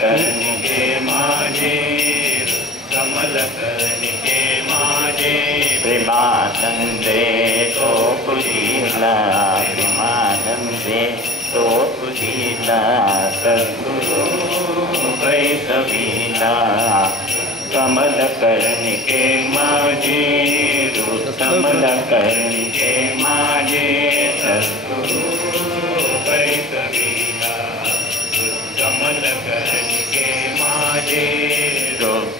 कर्णिके माझे कमलकर्णिके माझे प्रेमानंदे तो पुजीला प्रेमानंदे तो पुजीला सद्गुरु वैष्णवीला कमलकर्णिके माझे कमलकर्णिके माझे सद्गुरु वैष्णवीला कमलकर्णिके माझे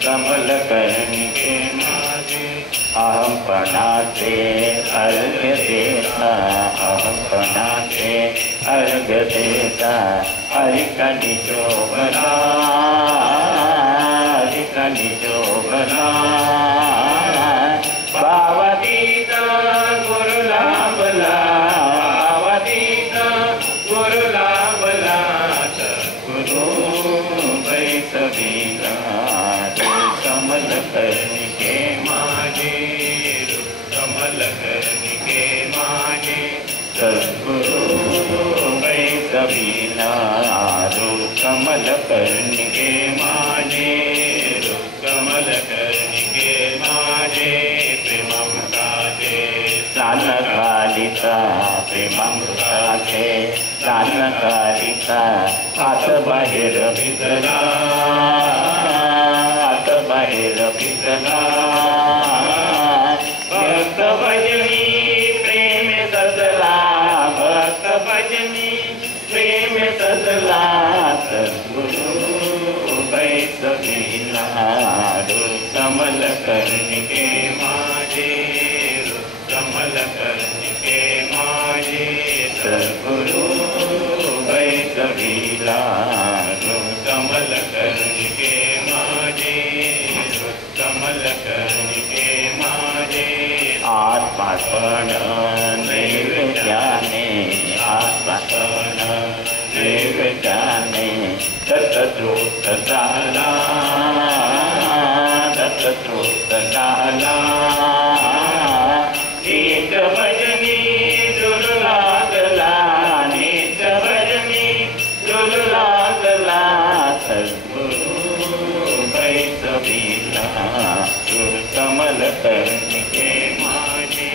कमलकर्णिके माझे अहम पणाचे अर्घ्य देता अहम पणाचे अर्घ्य देता हरिकनि शोभना हरिकनि शोभना भावातीत गुरु लाभला भावातीत गुरु लाभला सद्गुरु वैष्णवीला कमलकर्णिके माझे कमलकर्णिके माझे सद्गुरु वैष्णवीला कमलकर्णिके माझे कमलकर्णिके माझे प्रेममृताचे स्नानकालिका प्रेममृताचे स्नानकालिका आत बाहेर भिजला आत बाहेर भिजला भक्त भजनी प्रेम सजला भक्त भजनी प्रेम सजला सद्गुरु वैष्णवीला कमलकर्णिके माझे कमलकर्णिके माझे सद्गुरु वैष्णवीला कमलकर्णिके माझे कमलकर्णिके माझे आत्मार्पण नैवेद्याने आत्मार्पण नैवेद्याने दत्तद्रोत झाला दत्तद्रोत झाला निज भजनी दुर लागला निज भजनी दुर लागला सद्गुरु वैष्णवीला कमलकर्णिके माझे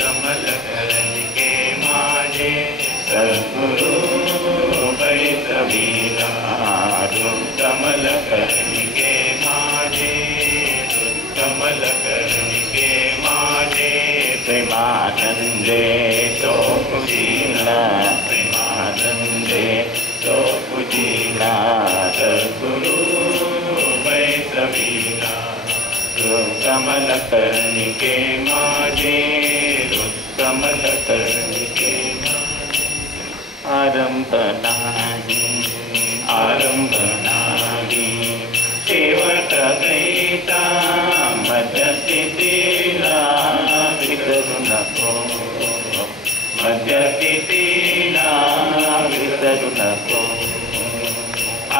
कमलकर्णिके माझे सद्गुरु वैष्णवीला कमलकर्णिके माझे कमलकर्णिके माझे प्रेमानंदे तो पुजीला प्रेमानंदे तो पुजीला सद्गुरु वैष्णवीला कमलकर्णिके माझे कमलकर्णिके आरंभ नाही आरंभ नाही शेवट कैता मध्यस्थितीला विसरू नको मध्यस्थितीला विसरू नको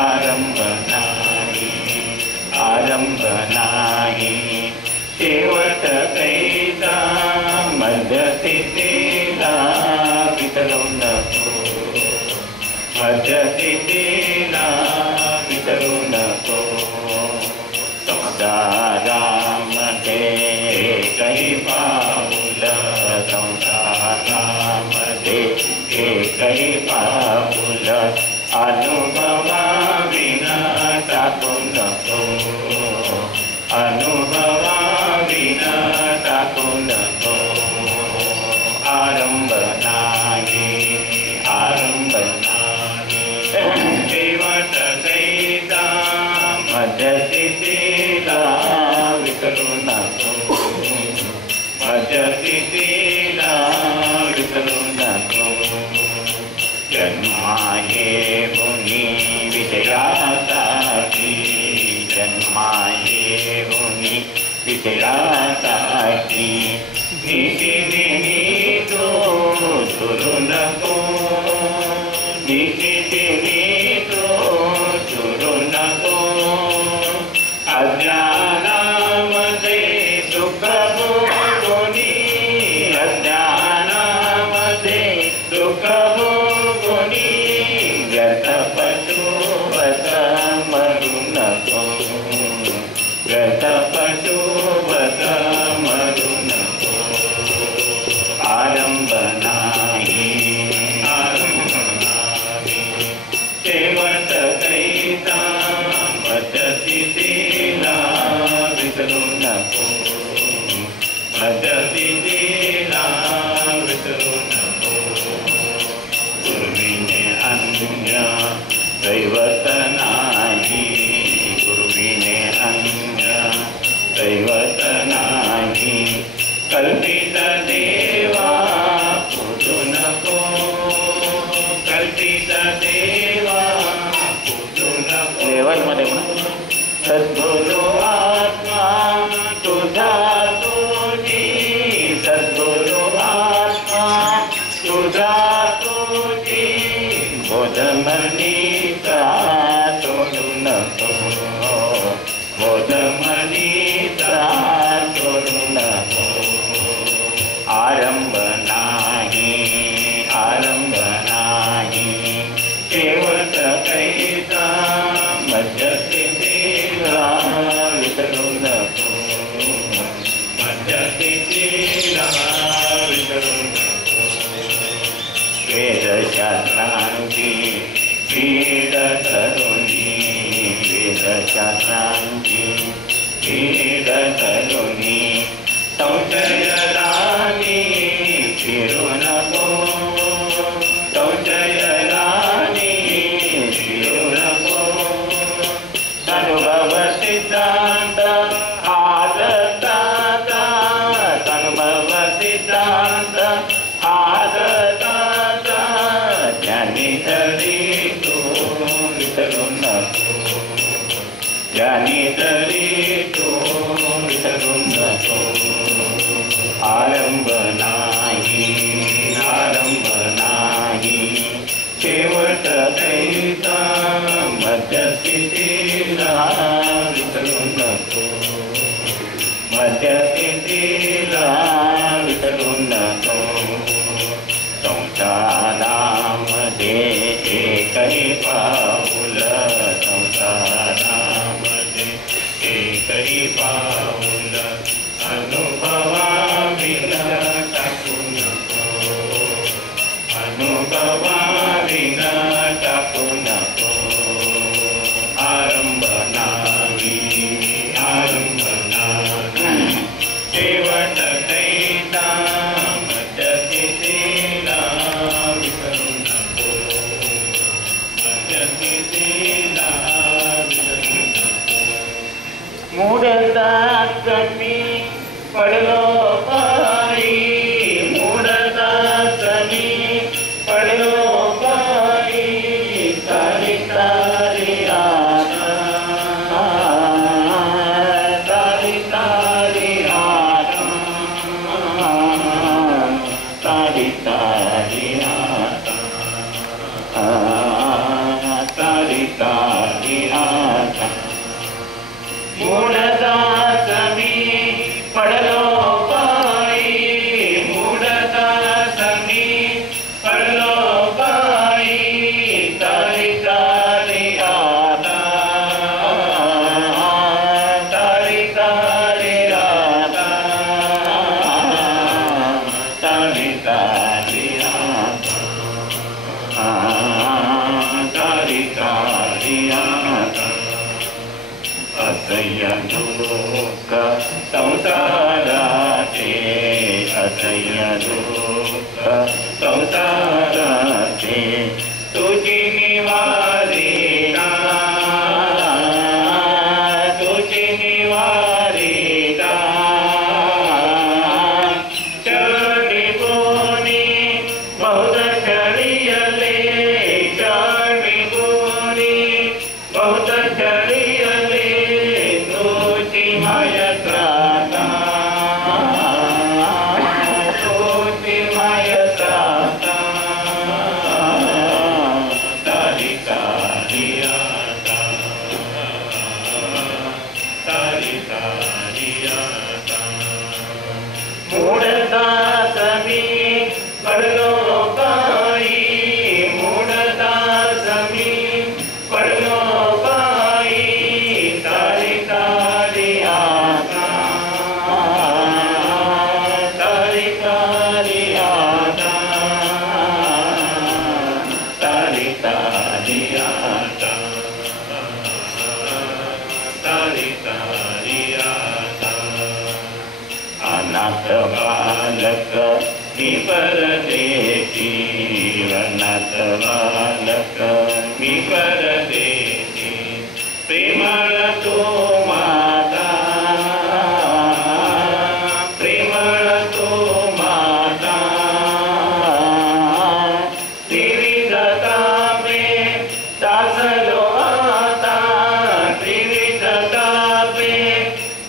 आरंभ नाही आरंभ नाही शेवट कैता मध्यस्थितीला विसरू नको मध्यस्थितीला विसरू नको संसारामध्ये एकही पाऊल संसारामध्ये एकही पाऊल अनुभवाविना टाकू नको अनुभवाविना टाकू नको आरंभ नाही आरंभ नाही शेवट कैता मध्यस्थितीला विसरू नको मध्यस्थितीला विसरू नको जन्माये मुनी विजयासाठी जन्माये मुनी विजयासाठी भीतीने तो सुरू नको भीतीने तो सुरू नको अज्ञानामध्ये दुःख भोगोनी अज्ञानामध्ये दुःख भोगोनी व्यर्थ पशुवत व्यर्थ पशुवत मरू नको. आरंभ नाही, आरंभ नाही, शेवट कैसा मध्यस्थितीला विसरू नको. मध्यस्थितीला विसरू नको. गुरुविने अन्य दैवत नाही, गुरुविने अन्य दैवत नाही. कल्पित देवा पूजू नको, कल्पित देवा पूजू नको. लेवलमध्ये म्हणा. सद्गुरु आत्मा तुझा तुझी, सद्गुरु आत्मा तुझा तुझी. बोधमनीचा सोडू नको, बोधमनीचा सोडू नको. आरंभ नाही, आरंभ नाही, शेवट कैसा मध्यस्थितीला विसरू नको. मध्यस्थितीला विसरू नको. वेदशास्त्रांची पीड करुणी, वेदशास्त्रांची पीड करुणी. संशयरानी फिरू नको, संशयरानी फिरू नको. अनुभव सिद्धांत आदताचा, अनुभव सिद्धांत आदताचा. ज्ञानी तरी तू विसरू नको, ज्ञानी तरी तू विसरू नको. आरंभ नाही, आरंभ नाही, शेवट कैसा मध्यस्थितीला विसरू नको. मध्यस्थितीला विसरू नको. संसारामध्ये एकही पाऊल, संसारामध्ये एकही पाऊल अनुभवाविना टाकू नको, अनुभवाविना टाकू नको. आरंभ नाही, आरंभ नाही, शेवट कैसा मध्यस्थितीला विसरू नको. मध्यस्थितीला विसरू नको. मूढतात कमी पडलो पायी, मूढतात कमी पडलो पायी. तारी तारी आता, तारी तारी आता, तारी तारी आता, तारी तारी आता. मूढतात मी पडलो पायी, मूढतात मी पडलो पायी. तारी तारी आता, तारी तारी आता, तारी तारी आता, तारी तारी आता. असह्य दुःख संसाराचे, असह्य दुःख संसाराचे. तुझी निवारिता, तुझी निवारिता. चढी कोणी बहुत चढियले, चढी कोणी बहुत चढियले. तुझी माय त्राता, तुझी माय त्राता. तारी तारी आता, तारी तारी आता. मूढतात मी पडलो पायी, मूढतात मी पडलो पायी. तारी तारी बालक मी परदेशी, वनात बालक मी परदेशी, प्रेमळ तो माता, प्रेमळ तो माता, त्रिविध तापे त्रासलो आता, त्रिविध तापे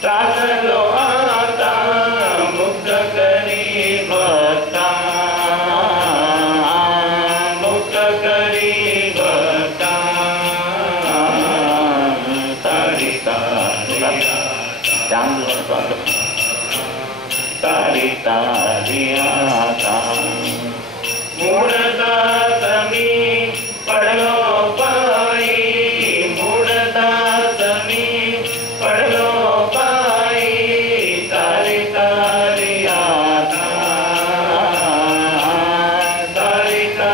त्रासलो आता, मुक्त करी भक्ता, मुक्त करी भक्ता, तारिता तारिता रियाता, मूढदास मी पडलो पायी, मूढदास मी पडलो पायी, तारिता रियाता, तारिता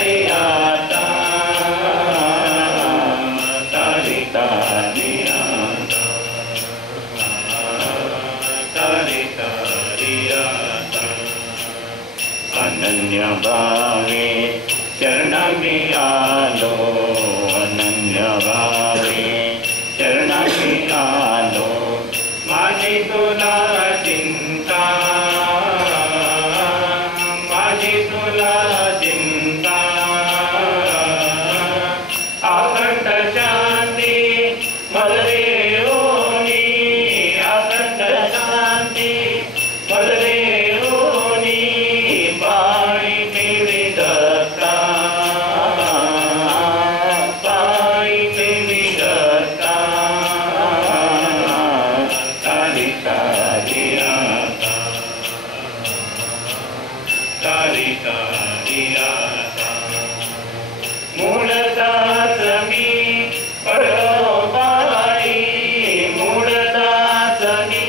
रियाता, तारिता रियाता, तारिता रियाता, अनन्य भावे चरणामी आलो, अनन्य भावे चरणामी आलो, माझी तुला चिंता, माझी तुला चिंता, अखंड शांती मलरे ओनी, अखंड शांती मलरे ओनी, पायी विविधता, पायी विविधता, तारिता रियाता, तारिता रियाता, मूढदास मी पडलो पायी, मूढदास मी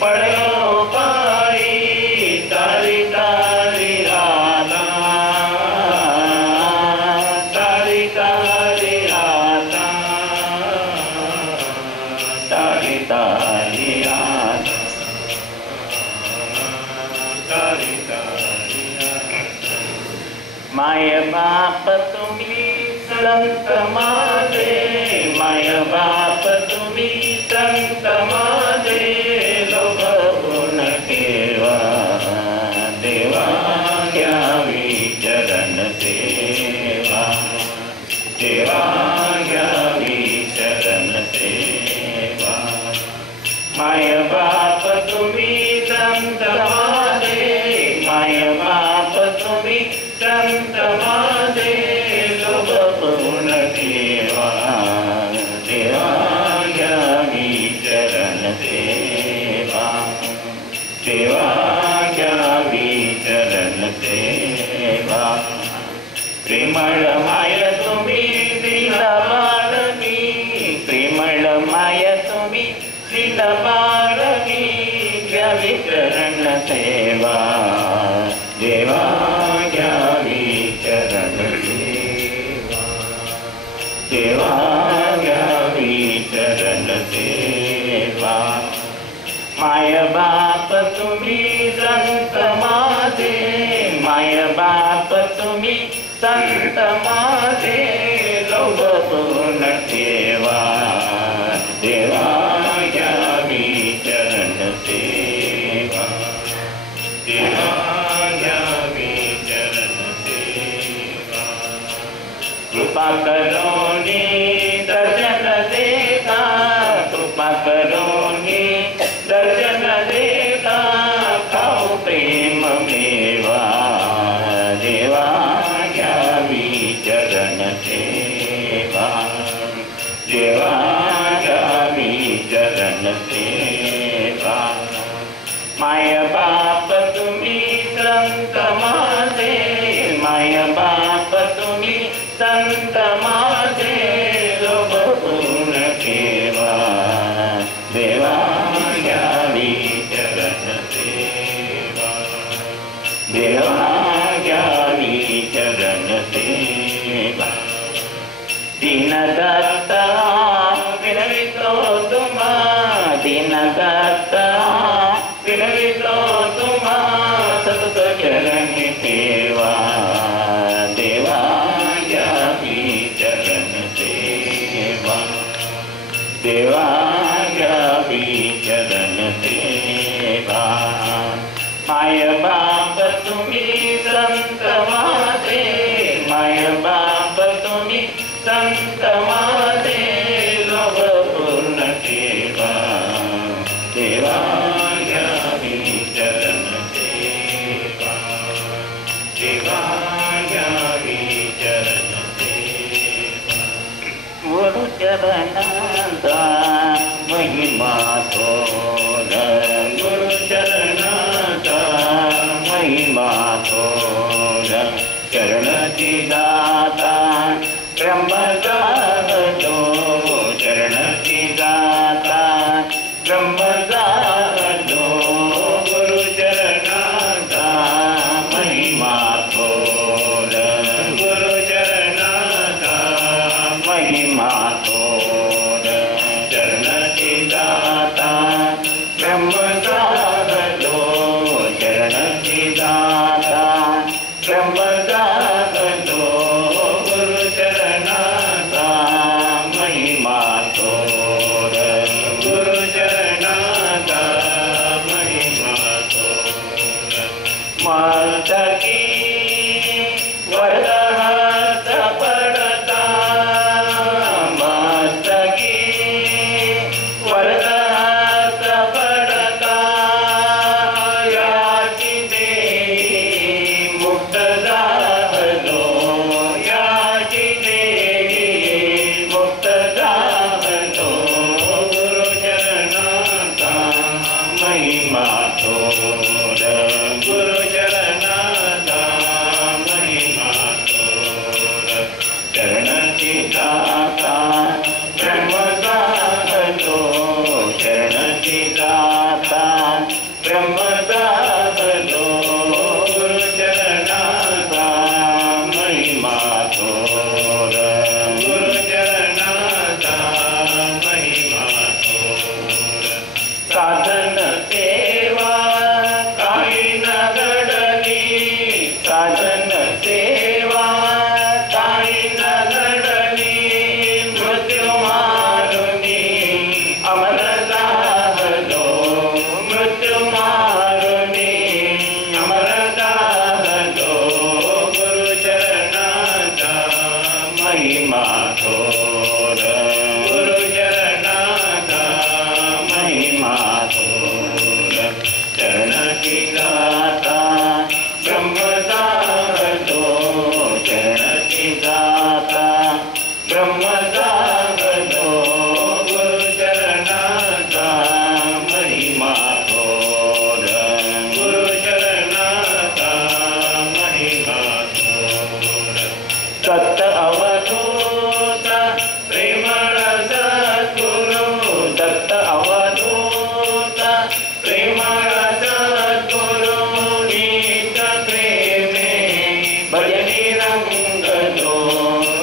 पडलो पायी, तारिता रियाता, तारिता रियाता, तारिता रियाता, तारिता रियाता, माय बाप तुम्ही संत माझे, माय बाप तुम्ही संत माझे, लोभ गुण ठेवा देवा, घ्यावी चरण सेवा, देवा घ्यावी चरण सेवा, माय बाप तुम्ही संत माझे, माय बाप तुम्ही संत माझे, लोभ गुण ठेवा देवा, घ्यावी चरण सेवा, देवा घ्यावी चरण सेवा, प्रेमळ माय तुम्ही श्रीलबाळनी, प्रेमळ माय तुम्ही श्रीलबाळनी, घ्यावी चरण सेवा, देवा घ्यावी चरण सेवा, देवा घ्यावी चरण सेवा, माय बाप तुम्ही संत माझे, माय बाप तुम्ही संत माझे, लोभ गुण ठेवा देवा, घ्यावी चरण सेवा, देवा घ्यावी चरण सेवा, कृपा करोनी दर्शन देता, कृपा करोनी दर्शन देता, खाऊ प्रेम मेवा, देवा घ्यावी चरण सेवा, देवा घ्यावी चरण सेवा, माय बाप तुम्ही संत माझे, माय बाप तुम्ही संत माझे, लोभ गुण ठेवा देवा, घ्यावी चरण सेवा, देवा घ्यावी चरण सेवा, दीनदत्ता विनवितो तुम्हा, दीनदत्ता विनवितो घ्यावी चरण सेवा. माय बाप तुम्ही संत माझे, माय बाप तुम्ही संत माझे, लोभ पूर्ण ठेवा देवा घ्यावी चरण सेवा, देवा घ्यावी चरण सेवा. गुरु चरणांचा महिमा थोर, गुरु चरणांचा महिमा थोर, चरणची दाता ब्रह्मजागतो, चरणची दाता ब्रह्मजागतो. गुरु चरणांचा महिमा थोर, गुरु चरणांचा महिमा थोर, चरणची दाता ब्रह्मजागतो, चरणची दाता ब्रह्मजागतो. गुरु चरणांचा महिमा थोर, गुरु चरणांचा महिमा थोर. मस्तकी वरदहस्त पडता, मस्तकी वरदहस्त पडता, याची देवी मुक्त झालो, याची देवी मुक्त झालो. गुरु चरणांचा महिमा थोर, गुरु चरणांचा महिमा थोर, चरणची दाता ब्रह्मजागतो, चरणची दाता ब्रह्मजागतो. गुरु चरणांचा महिमा थोर, गुरु चरणांचा महिमा थोर. साधन सेवा काही न घडली, साधन सेवा काही न घडली, मृत्यू मारुनी अमर झालो, मृत्यू मारुनी अमर झालो. गुरु चरणांचा महिमा थोर, गुरु चरणांचा महिमा थोर, चरणची दाता ब्रह्मजागतो, चरणची दाता ब्रह्मजागतो. गुरु चरणांचा महिमा थोर, गुरु चरणांचा महिमा थोर. सत अवधूत प्रेमळ सद्गुरु, दत्त अवधूत प्रेमळ सद्गुरु, नित्य प्रेमे भजनी रंगलो,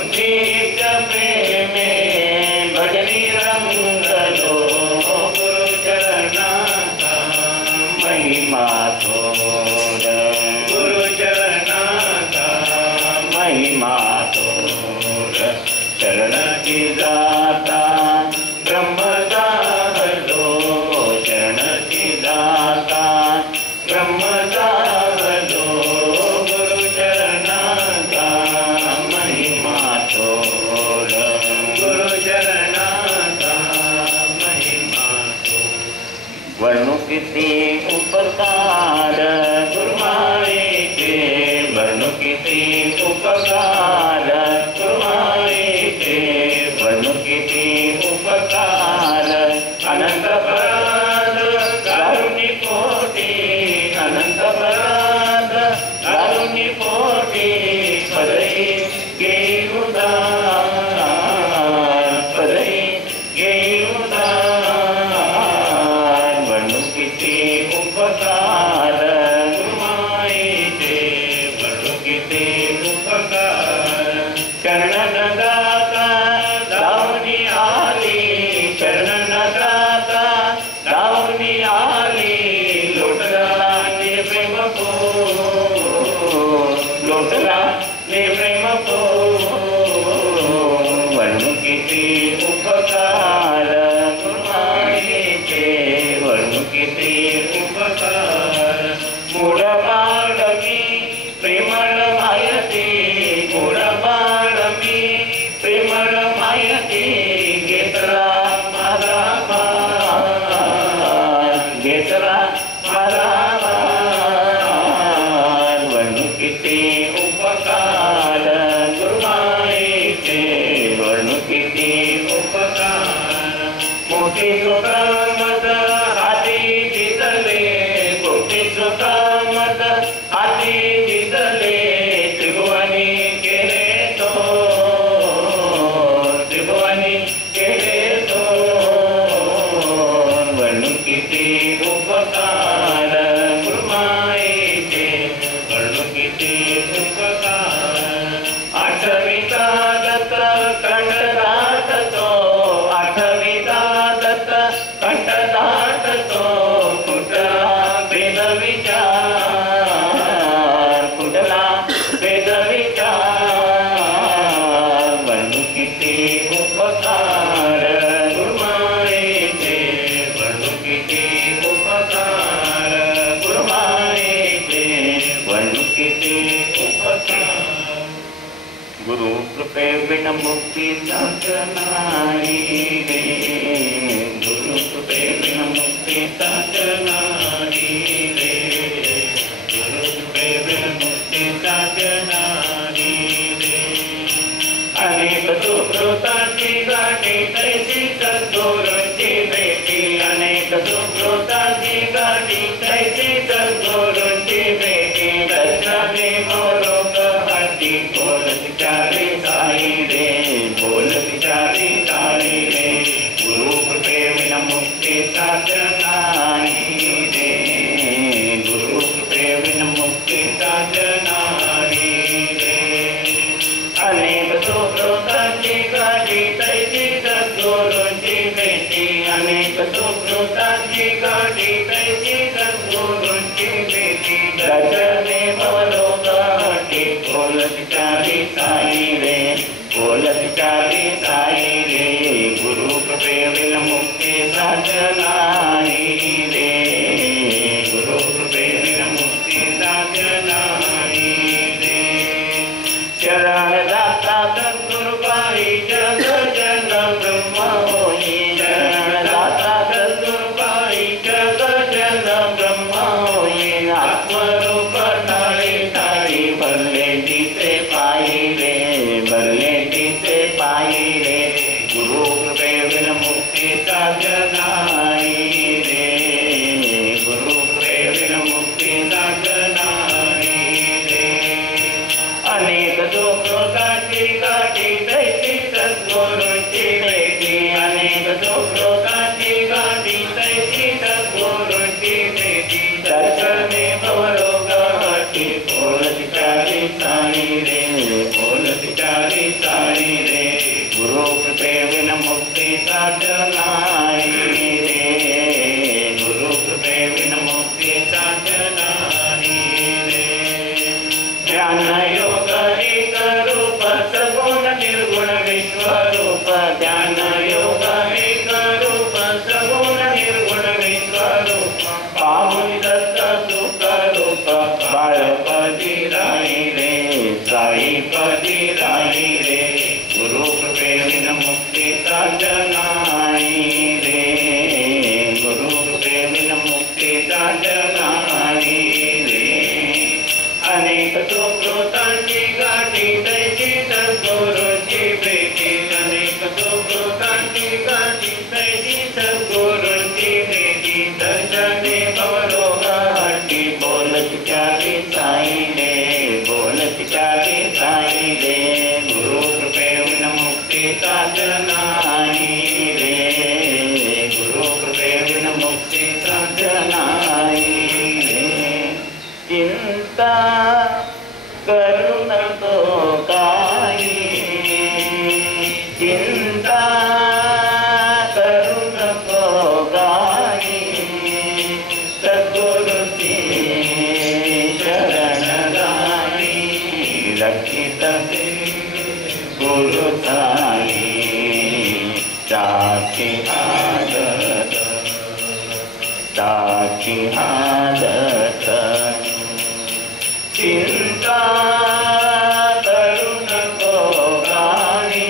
नित्य प्रेमे भजनी रंगलो. गुरु चरणांचा महिमा थोर, गुरु चरणांचा महिमा थोर, चरणची दाता ब्रह्मजागतो, चरणची दाता ब्रह्मजागतो. गुरु चरणांचा महिमा थोर, गुरु चरणांचा महिमा थोर. वर्णुकिती उपकार गुरुमाईचे, वर्णुकिती उपकार गुरुमाईचे, वर्णुकिती उपकार अनंत पराध कारुणी कोटी, अनंत पराध कारुणी कोटी. पदई घेऊ दान, पदई घेऊ दान, वर्णुकिती उपकार गुरुमाईचे, वर्णुकिती उपकार. चरण दाता दावनी आली, चरण दाता दावनी आली, लोटला ते प्रेम को, लोटला ते प्रेम को. वर्णुकिती उपकार गुरुमाईचे, सुखामद हाती जितले कोटी सुखामद हाती जितले त्रिभुवनी केले तो त्रिभुवनी केले तो वर्णू किती उपकार गुरुमाईचे वर्णू किती उपकार आठविता दत्त कंठदाट तो आठविता दत्त कंठदाट तो कुठला भेद विचार कुठला भेद विचार वर्णू किती उपकार गुरुमाईचे वर्णू किती उपकार गुरुमाईचे वर्णू किती उपकार गुरु कृपे बिन मुक्ती साधनाई रे गुरु कृपे बिन मुक्ती साधनाई रे गुरु कृपे बिन मुक्ती साधनाई रे अनेक सुकृताची गाठी तैसी सद्गुरूंची भेटी अनेक सुकृताची गाठी तैसी सद्गुरूंची भेटी दर्शने मोरोग हाती बोल विचारी साई रे बोल विचारी साई रे गुरु कृपे विन मुक्ती साधनाई रे गुरु कृपे विन मुक्ती साधनाई रे अनेक सुकृताची गाठी तैसी सद्गुरूंची भेटी अनेक सुकृताची गाठी तैसी सद्गुरूंची भेटी दर्शने मोरोग हाती बोल विचारी साई रे बोल विचारी साई रे गुरु कृपे विन मुक्ती साधनाई रे गुरु कृपे विन मुक्ती साधनाई रे चरण दाता सद्गुरु पाई जग जन ब्रह्म होई चरण दाता सद्गुरु पाई जग जन ब्रह्म होई आत्मरूप ठाई ठाई भरले जिते पाई रे भरले जिते पाई रे गुरु कृपे विन मुक्ती साधनाई रे गुरु कृपे विन मुक्ती साधनाई रे अनेक सुकृताची गाठी तैसी सद्गुरूंची भेटी अनेक सुकृताची गाठी तैसी सद्गुरूंची भेटी दर्शने मोरोग हाती बोल विचारी साई रे बोल विचारी साई रे गुरु कृपे विन मुक्ती साधनाई रे गुरु कृपे विन मुक्ती साधनाई रे ज्ञान योग एक रूप सगुण निर्गुण विश्वरूप ध्यान योग एक रूप सगुण निर्गुण विश्वरूप पाहुन दत्त सुख रूप बाळपदी राई रे साई पदी राई रे गुरु कृपे विन मुक्ती साधनाई रे गुरु कृपे विन मुक्ती साधनाई रे अनेक सुकृताची गाठी तैसी सद्गुरूंची भेटी अनेक सुकृताची गाठी तैसी सद्गुरूंची भेटी दर्शने मोरोग हाती बोल विचारी साई रे बोल विचारी साई रे गुरु कृपे विन मुक्ती साधनाई रे गुरु कृपे विन मुक्ती साधनाई रे चिंता करू नको काही चिंता करू नको काही सद्गुरूची शरण गाई रक्षित गुरु साई साक्षी आदत साक्षी आदत चिंता करू नको काही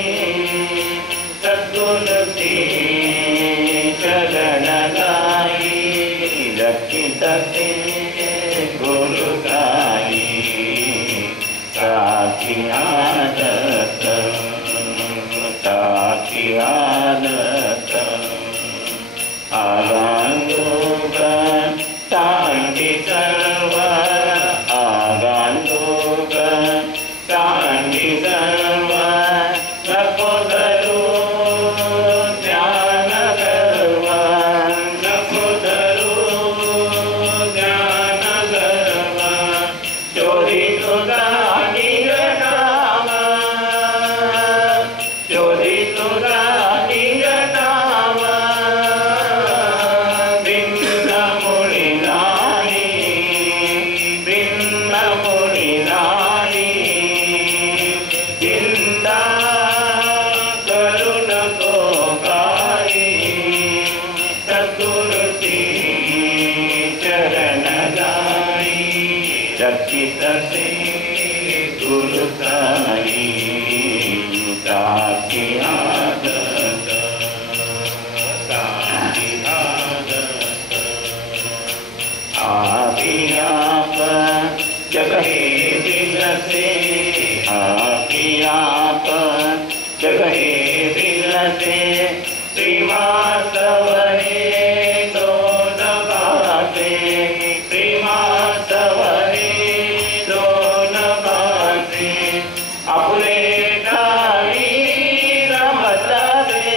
सद्गुरूची शरण गाई रक्षित गुरु साई साक्षी आदत आगन्तुक शान्ति सर्व आगन्तुक शान्ति सर्व नकोदरु ध्यान सर्व नकोदरु ध्यान सर्व चोरी तुदा निगटाम चोरी तुदा निगटाम भिन्न मुनिनानि भिन्न मुनिनानि चिंता करुण को गाई सद्गुरुति चरण गाई रक्षित से गुरु साई साखी आदत साखी आदत आप जगहे बिलसे आप जगहे बिलसे श्रीमासवरे दो नभासे श्रीमासवरे दो नभासे अपने ठाई रमतसे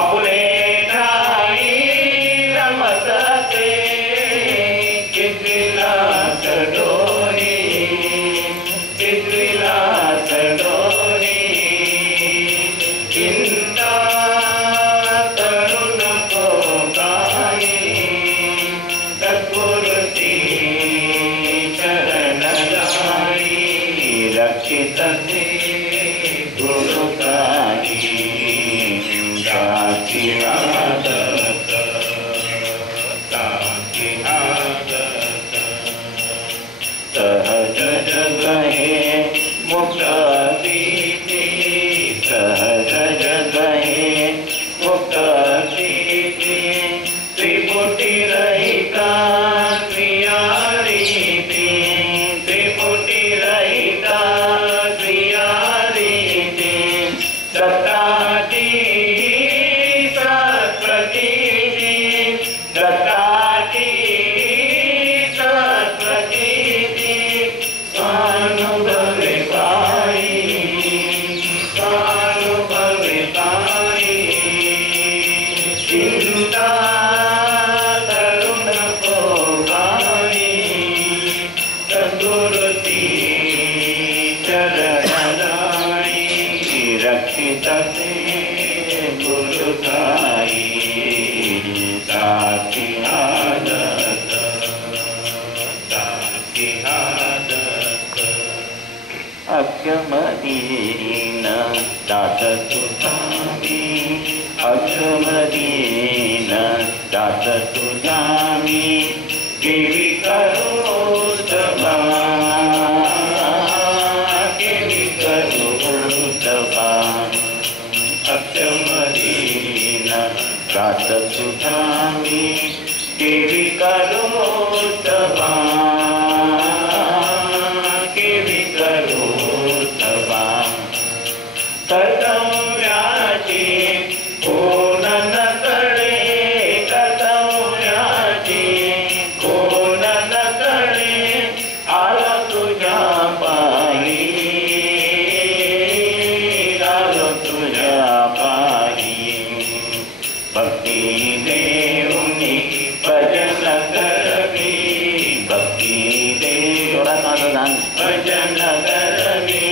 अपने ठाई रमतसे चिद्विलास डोरी चिद्विलास डोरी चिंता तरुण को गाई सद्गुरुति चरण गाई रक्षित से गुरु साई साखी आदत साखी आदत सहज जगहे मुक्त दीति सहज जगहे मुक्त दीति त्रिपुटी रहिता क्रिया रीति त्रिपुटी रहिता क्रिया रीति दत्ताजी सत्प्रतीति दत्ताजी सत्प्रतीति स्वानुभवे पाई स्वानुभवे पाई चिंता तरुण को गाई सद्गुरुति चरण गाई रक्षित से गुरु साई साखी आदत साखी आदत अक्षमदीन दास सुजामी अक्षमदीन दास सुजामी केवी करो तबा केवी करो तबा अक्षमदीन दास सुजामी केवी करो तबा केवी करो तबा कर्तव्याची कोण न कळे कर्तव्याची कोण न कळे आलो तुझ्या पायी आलो तुझ्या पायी भक्ती देऊनी भजन करवी भक्ती देऊन भजन करवी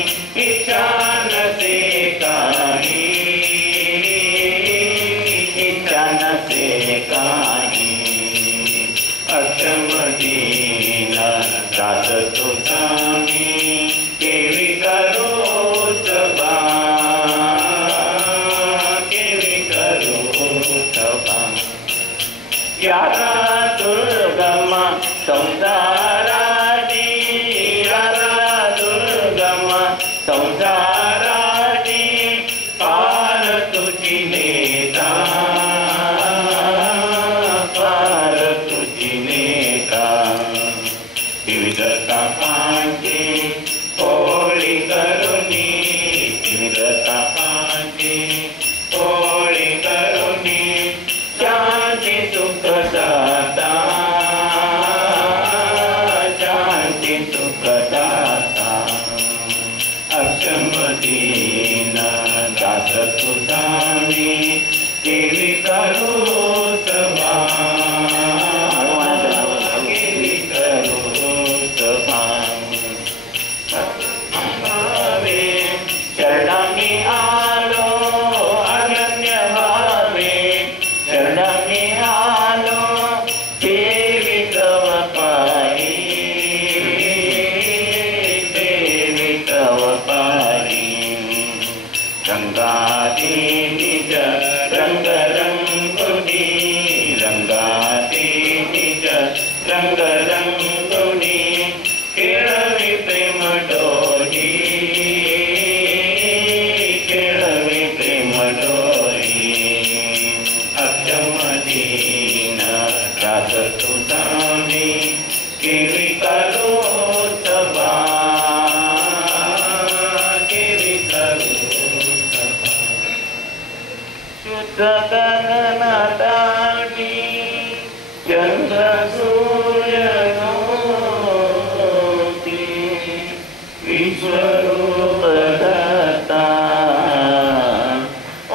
इच्छा नसे काही इच्छा नसे काही अक्षमदीन दास तुझामी केवी करो तबा केवी करो तबा यादा दुर्गमा संसाराची यादा दुर्गमा संसाराची पार तुझी नेता पार तुझी नेता विविध तापांची होळी करुणी विविध तापांची होळी करुणी रंग रंगुनी खेळवी प्रेम डोही, खेळवी प्रेम डोही. अक्षमदीन रात तुझावी केवी करू सभा, केवी करू सभा. शुद्ध गगनाताडी चंद्र सूर्य ज्योती विश्वरूप दत्ता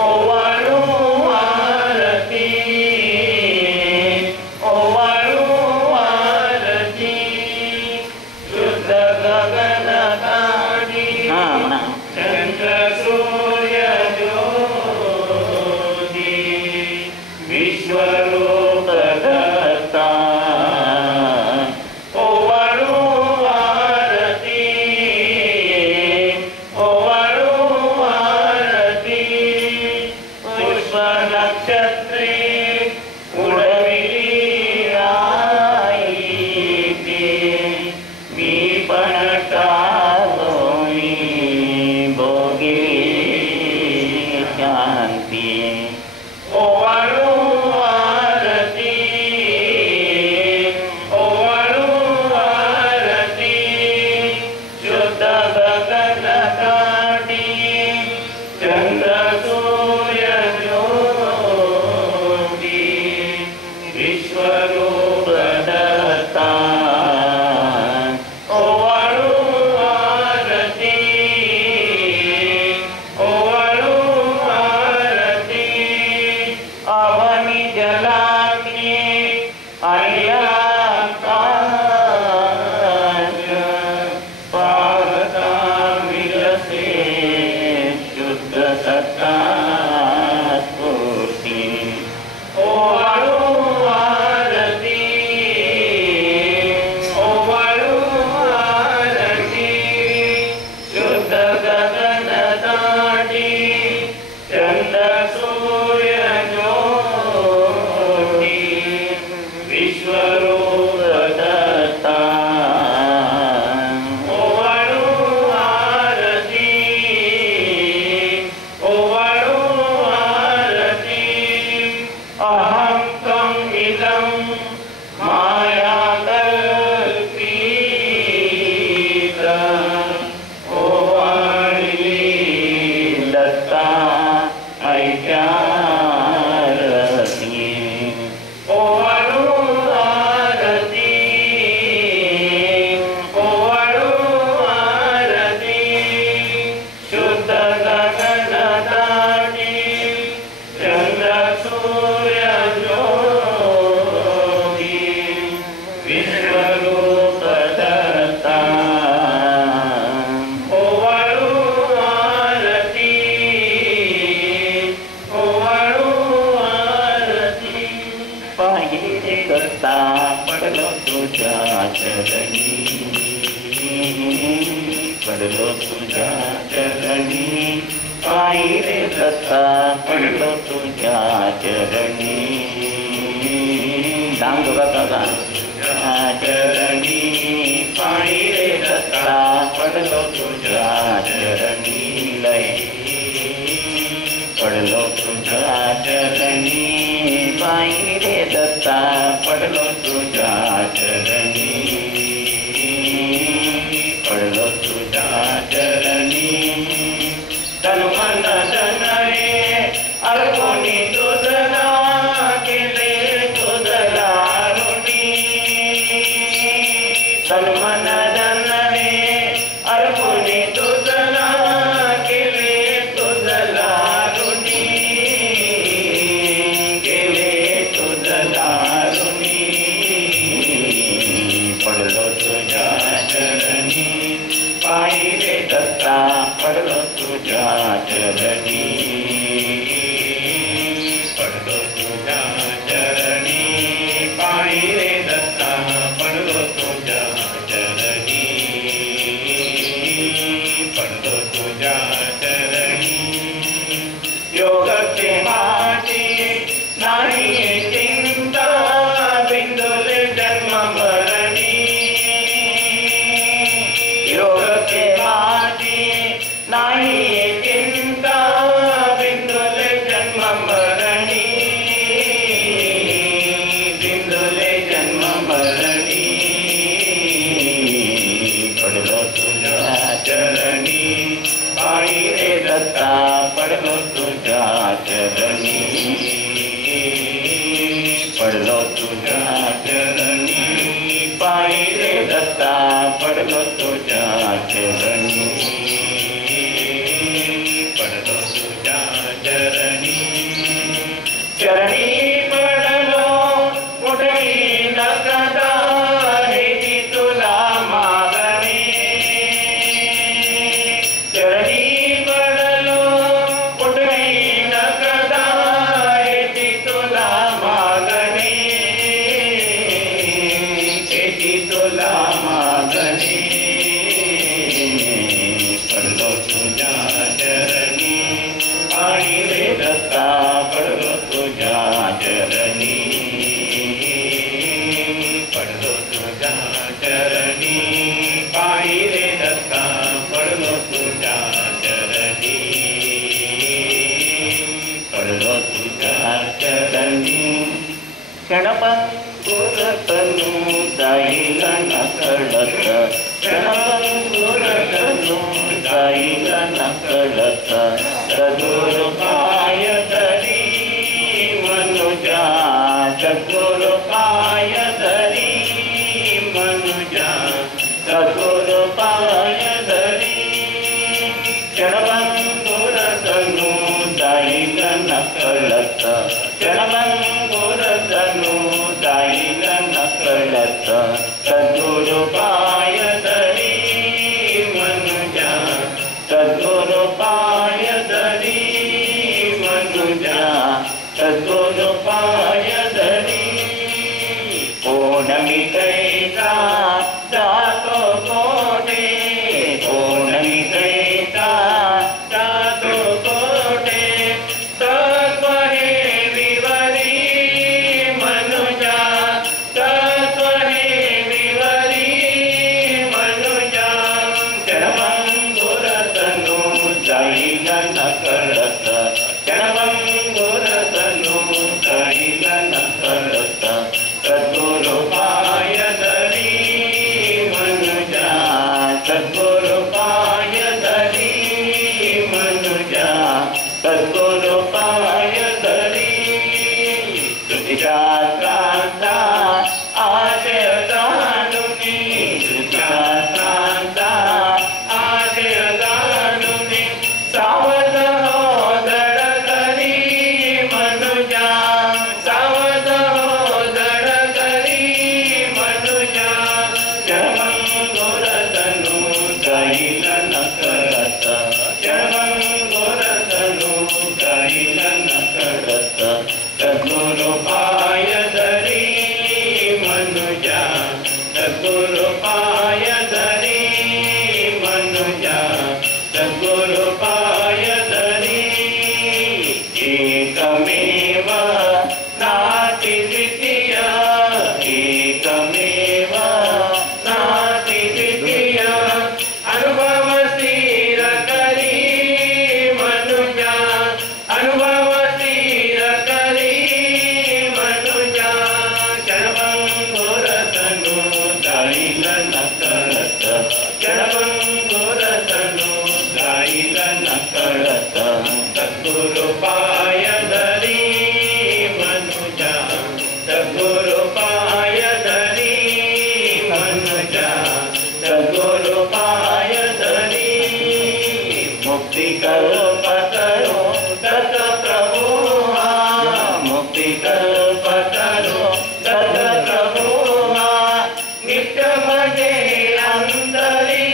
ओवाळू आरती, ओवाळू आरती. शुद्ध गगनताडी चंद्र सूर्य ज्योती विश्वरूप दत्ता ओवाळू आरती, ओवाळू आरती. पुष्प नक्षत्री उडविली आईची, मी पण टाळोनी भोगी शांती. ओवाळू आरती, ओवाळू आरती. शुद्ध गगनताडी चंद्र सूर्य ज्योती विश्वरूप दत्ता ओवाळू आरती, ओवाळू आरती. अवनी जलाग्नी आणि आकाश पाहता विलसे शुद्ध सत्ता स्फूर्ती. ओवाळू आरती, ओवाळू आरती. शुद्ध गगनताडी चंद्र सूर्य ज्योती विश्वरूप दत्ता ओवाळू आरती, ओवाळू आरती. अहं त्वं इदं माया कल्पिता ओवाळली दत्ता ऐक्यारती. ओवाळू आरती, ओवाळू आरती. शुद्ध गगनताडी चंद्र सूर्य ज्योती विश्वरूप दत्ता ओवाळू आरती, ओवाळू आरती. पाहिजे दत्ता पडलो तुझ्या चरणी, पडलो तुझ्या चरणी. पाहिजे दत्ता पडलो तुझ्या चरणी. दाम तुझ्या चरणी. पाहिजे दत्ता पडलो तुझ्या चरणी. लय पडलो तुझ्या चरणी. पाहिजे दत्ता पडलो तुझ्या चरणी, पडलो तुझ्या चरणी. तन मन धन रे अर्पणी तुझला केले तुझला ऋणी. तन मन धन रे अर्पणी तुझला केले तुझला ऋणी, केले तुझला ऋणी. पडलो तुझ्या चरणी पायी रे दत्ता पडलो तुझ्या चरणी पडलो तुझ्या चरणी चरणी पडलो कुठेही नकदा हेची तुला मागणी चरणी पडलो कुठेही नकदा हेची तुला मागणी हेची तुला मागणी पडलो तुझ्या चरणी पायी रे दत्ता पडलो तुझ्या चरणी पडलो तुझ्या चरणी पायी रे दत्ता पडलो तुझ्या चरणी पडलो तुझ्या चरणी क्षणभंगुरतनु जाईल नकळत क्षणभंगुरतनु जाईल नकळत सदुर पाय धरी मनुजा सदुर पाय धरी मनुजा सदुर पाय धरी क्षणभंगुरतनु जाईल नकळत क्षणभंगुरतनु जाईल नकळत सदुर पाय धरी मनुजा सदुर पाय धरी मनुजा सदुर पाय धरी पौर्णमी कैसा जातो कोठे पौर्णमी कैसा जातो कोठे तत्व हे विवरी मनुजा तत्व हे विवरी मनुजा क्षणभंगुरतनु जाईल नकळत क्षणभंगुरतनु जाईल नकळत सद्गुरु पाय धरी मनुजा सद्गुरु पाय धरी मनुजा सद्गुरु पाय धरी श्रुतिशास्त्रांचा आशय जाणुनी श्रुतिशास्त्रांचा आशय जाणुनी सावध हो धड करी मनुजा सावध हो धड करी मनुजा क्षणभंगुरतनु जाईल नकळत क्षणभंगुरतनु जाईल नकळत सद्गुरु पाय धरी मनुजा सद्गुरु पाय धरी मनुजा सद्गुरु पाय धरी एकमेव नास्ति द्वितीय एकमेव नास्ति द्वितीय अनुभव स्थिर करी मनुजा अनुभव स्थिर करी मनुजा क्षणभंगुरतनु जाईल नकळत क्षणभंगुरतनु जाईल नकळत सद्गुरु पाय धरी मनुजा सद्गुरु पाय धरी मनुजा सद्गुरु पाय धरी मुक्ति कल्प करो दत्त प्रभु मुक्ति कल्प करो दत्त प्रभु नित्य भजे अंतरी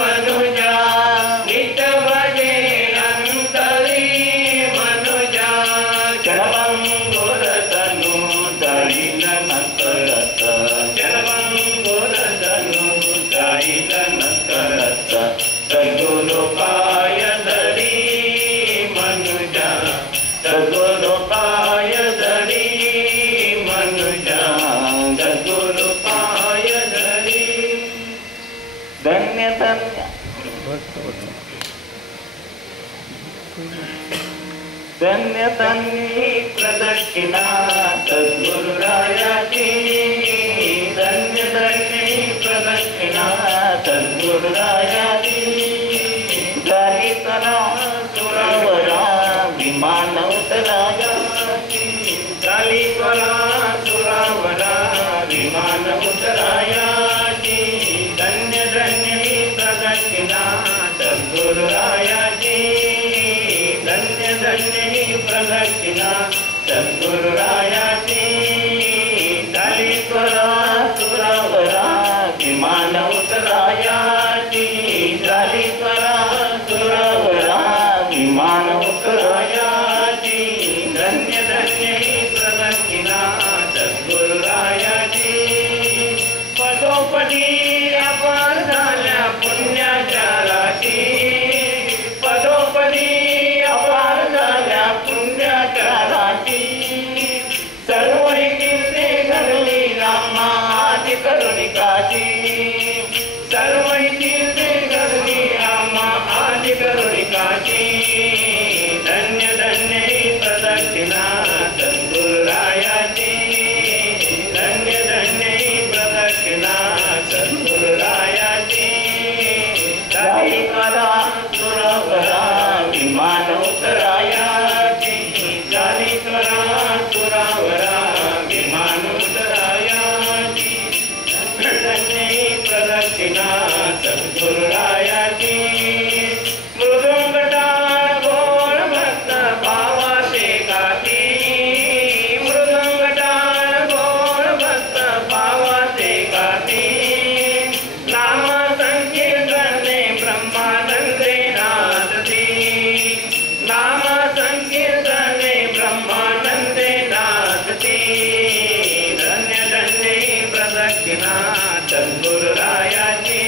मनुजा नित्य भजे अंतरी मनुजा क्षणभंगुरतनु जाईल नकळत क्षणभंगुरतनु जाईल नकळत सद्गुरु पाय धरी मनुजा सद्गुरु पाय धरी मनुजा सद्गुरु पाय धरी धन्य धन्य धन्य धन्य प्रदक्षिणा सद्गुरुरायाची धन्य धन्य प्रदक्षिणा सद्गुरुरायाची झाली करा सुरावरा विमान उतरायाची झाली करा विमान उतरायाची धन्य धन्य ही प्रदक्षिणा सद्गुरुरायाची धन्य धन्य ही प्रदक्षिणा सद्गुरुरायाची झाली त्वरा सुरावरा विमान उतरायाची झाली त्वरा सुरावरा विमान उतरायाची धन्य धन्य ही प्रदक्षिणा सद्गुरुरायाची पदोपदी अपार झाल्या पुण्याच्या राशी पदोपदी अपार झाल्या पुण्याच्या राशी सर्व कीर्ती घडली रामा आदि करुणिकाची सर्व कीर्ती घडली रामा आदि करुणिकाची धन्य धन्य ही प्रदक्षिणा सद्गुरुरायाची धन्य धन्य ही प्रदक्षिणा सद्गुरुरायाची झाली त्वरा सुरावरा विमान उतरायाची झाली त्वरा सुरावरा विमान उतरायाची धन्य ही प्रदक्षिणा सद्गुरुरायाची मृदुंगटाळ गोळ भक्त भावाचे गाठी मृदुंगटाळ गोळ भक्त भावाचे गाठी नाम संकीर्तने ब्रह्मानंदे नादती नाम संकीर्तने ब्रह्मानंदे नादती धन्य धन्य ही प्रदक्षिणा सद्गुरुरायाची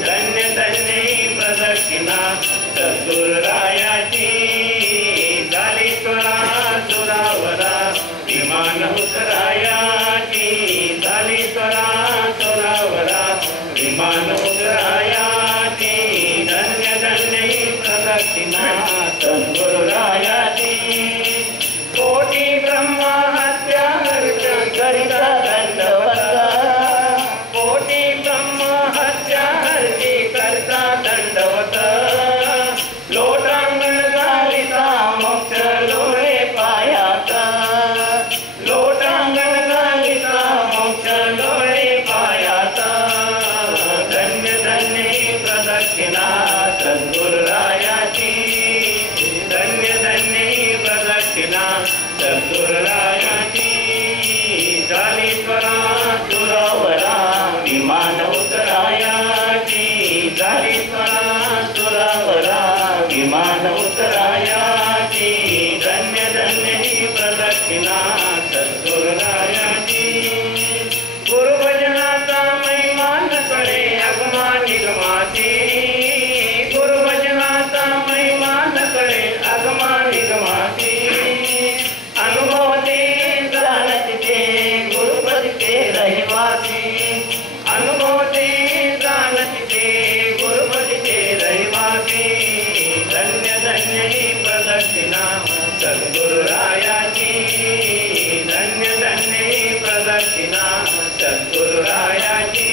धन्य धन्य ही प्रदक्षिणा सद्गुरुरायाची झाली त्वरा सुरावरा विमान उतरायाची झाली त्वरा सुरावरा विमान उतरायाची धन्य धन्य ही प्रदक्षिणा सद्गुरुरायाची कोटी ब्रह्मा हत्या करिता दंडवत कोटी ब्रह्मा हत्या हरती करता दंडवत लोटांगण घालिता मोक्ष लोळे पायात लोटांगण घालिता मोक्ष लोळे पायात धन्य धन्य ही प्रदक्षिणा सद्गुरुरायाची धन्य धन्य ही प्रदक्षिणा सद्गुरुरायाची झाली त्वरा सुरावरा विमान उतरायाची झाली त्वरा सुरावरा विमान उतरायाची धन्य धन्य ही प्रदक्षिणा सद्गुरुरायाची गुरुभजनाचा महिमान कडे अगमा निगमाची गुरुभजनाचा महिमान कडे अगमा निगमाची अनुभवते जाणते गुरुपदचे रहिवासी अनुभवते जाणते गुरुपदचे रहिवासी धन्य धन्य ही प्रदक्षिणा सद्गुरुरायाची धन्य धन्य ही प्रदक्षिणा सद्गुरुरायाची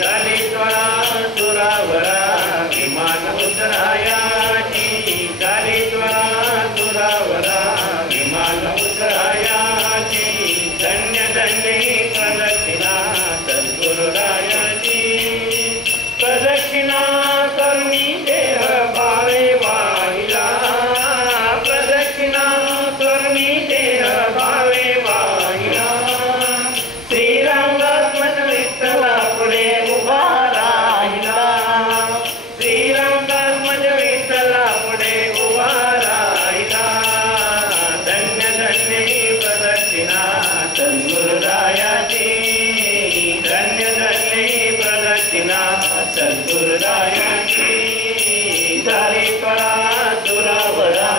झाली त्वरा सुरावरा विमान उतरायाची झाली त्वरा सुरावरा विमान उतरायाची धन्य धन्य ही प्रदक्षिणा सद्गुरुरायाची प्रदक्षिणा करुणी देह भावे वाहिला प्रदक्षिणा करुणी देह भावे वाहिला श्रीरंगात्मज विठ्ठला पुढे उभा राहिला श्रीरंगात्मज विठ्ठला पुढे उभा राहिला धन्य धन्य ही प्रदक्षिणा सद्गुरुरायाची धन्य धन्य ही प्रदक्षिणा सद्गुरुरायाची झाली त्वरा सुरावरा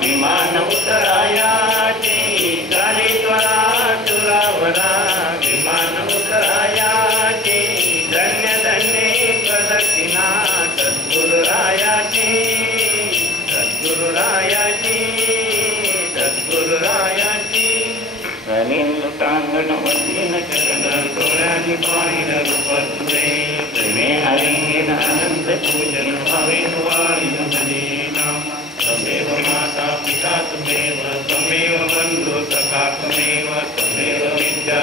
विमान उतरायाची झाली त्वरा सुरावरा विमान उतरायाची धन्य धन्य ही प्रदक्षिणा सद्गुरुरायाची सद्गुरुरायाची सद्गुरुरायाची लुटांगण चरण डोळ्यानी पाहिलं रूप तुझे प्रेमे हरिंगेन अनंत पूजन भावेन वाळीन मने नाम तमेव माता पिता तमेव तमेव बंधु सखा तमेव तमेव विद्या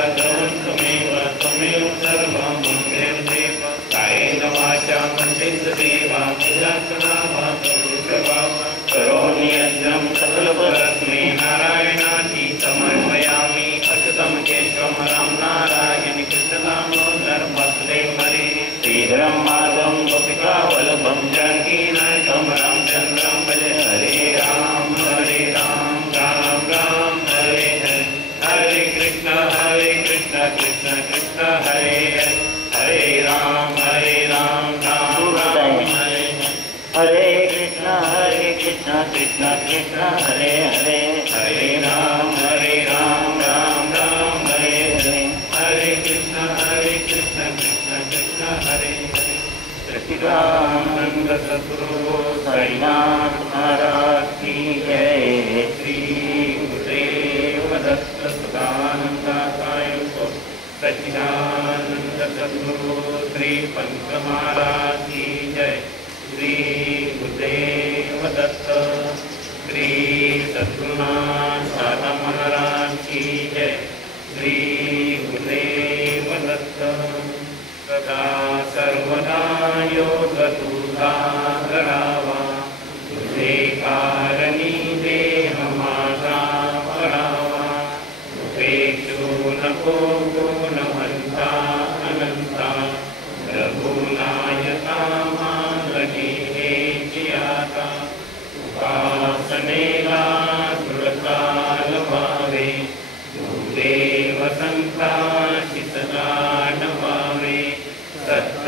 कृष्ण कृष्ण हरे हरे राम राम राम हरे हरे कृष्ण कृष्ण कृष्ण हरे हरे हरे राम राम राम हरे हरे हरे कृष्ण कृष्ण कृष्ण हरे हरे सच्चिदानंद सद्गुरु साईनाथ महाराज की जय। श्री गुरुदेव दत्त सदानंदाय सच्चिदानंद सद्गुरु श्री पंत महाराज की जय। श्री गुरुदेव दत्त श्री सद्गुरुनाथ दादा महाराज की जय। श्री गुरुदेव दत्त सदा सर्वदा योग तुझा करावा तुझे कारणी देह माझा पडावा उपेक्षू नको गुणवंता अनंता रघुनायका मागणी हेची आता उपासनेला सुरताल व्हावे देव संतांची सदा नमावे सत्य